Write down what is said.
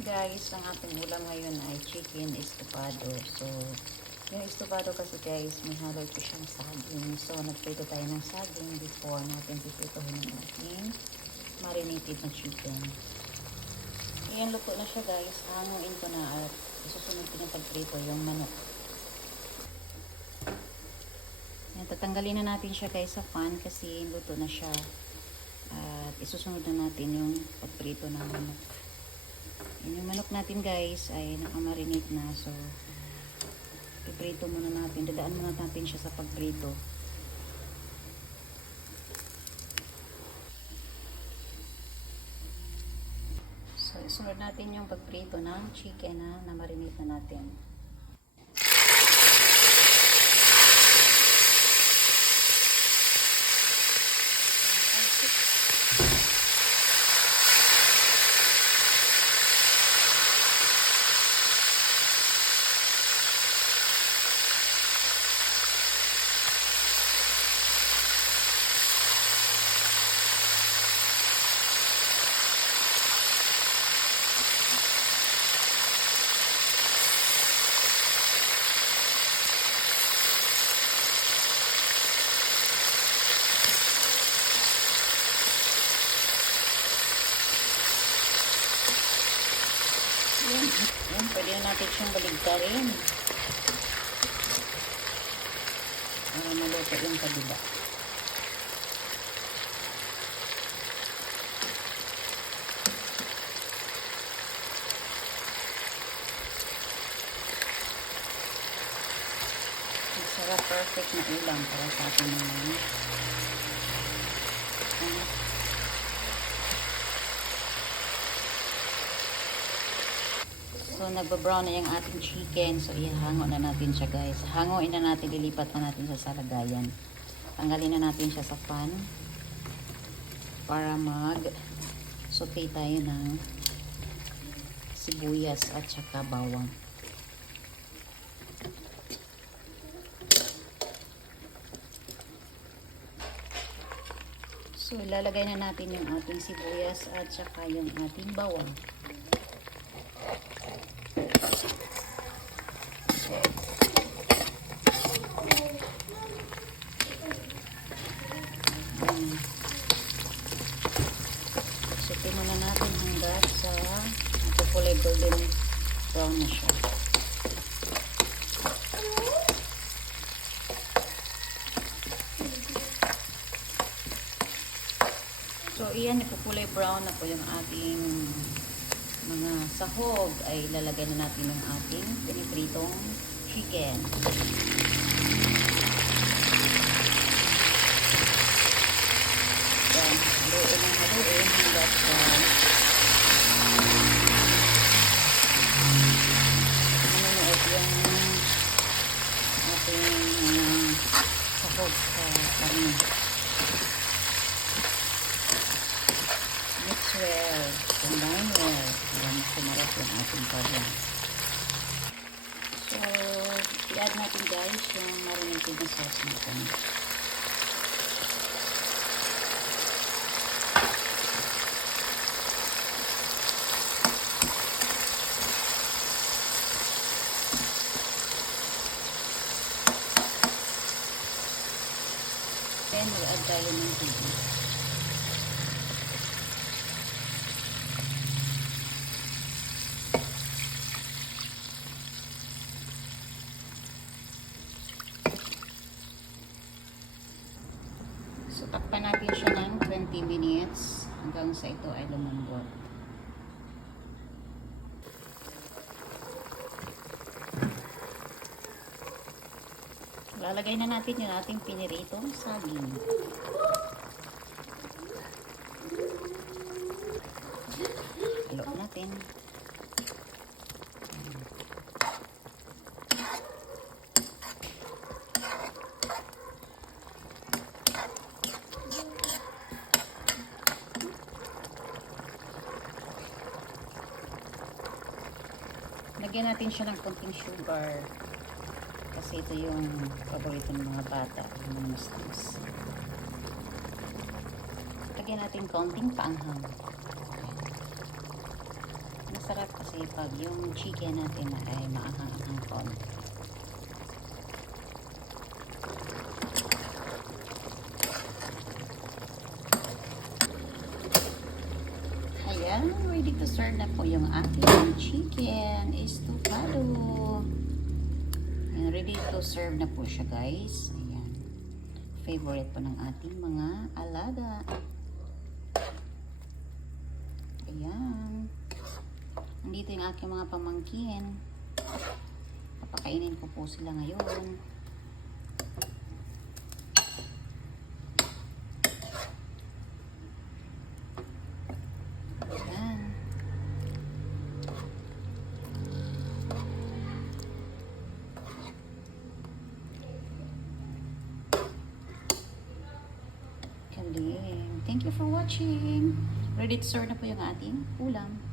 Guys, ang ating ulam ngayon ay chicken estofado. So, yung estofado kasi guys, may halo ito siyang saging. So, nagprito tayo ng saging before natin pipritohin ng ating marinated na chicken. Ayan, luto na siya guys. Hanguin ko na at isusunod ko na pagprito yung manok. Ayan, tatanggalin na natin siya guys sa pan kasi luto na siya. At isusunod na natin yung pagprito ng manok. Yung manok natin guys ay nakamarinate na, so piprito muna natin, dadaan muna natin siya sa pagprito. So isunod natin yung pagprito ng chicken na namarinate na natin. Yan, pwede na natin siyang baligtarin para maluto yung kabila. Sarap, perfect na ulam para sa atin naman. So, nagbabrown na yung ating chicken. So, ihango na natin siya guys. Hangoin na natin, lilipat na natin siya sa lagayan. Tanggalin na natin siya sa pan para mag-saute tayo ng sibuyas at saka bawang. So, ilalagay na natin yung ating sibuyas at saka yung ating bawang. Saute muna natin hanggang sa kulay golden brown na siya. So, iyan, ipukulay brown na po yung ating mga sahog. Ay lalagay na natin yung ating pinipritong chicken. Yan, haluin ang haluin hanggang sa manunuot yung ating sahog sa karne. Mix well, combine well. Yan, sumarap yung ating karne. So, i-add natin guys yung marinated na sauce natin. Then, i-add tayo ng tubig. So, takpan natin siya ng 20 minutes hanggang sa ito ay lumambot. Lalagay na natin yung ating piniritong saging. Halo natin. Lagyan natin siya ng konting sugar. Kasi ito yung paborito ng mga bata, yung mga muslims. Lagyan natin konting paanghang. masarap kasi pag yung chicken natin ay maanghang-anghang konti. Ayan, ready to serve na po yung ating chicken estofado. Ayan, ready to serve na po siya, guys. Ayan. Favorite po ng ating mga alaga. Ayan. Nandito yung aking mga pamangkin. Papakainin ko po sila ngayon. Ayan. Galing. Thank you for watching. Ready to serve na po yung ating ulam.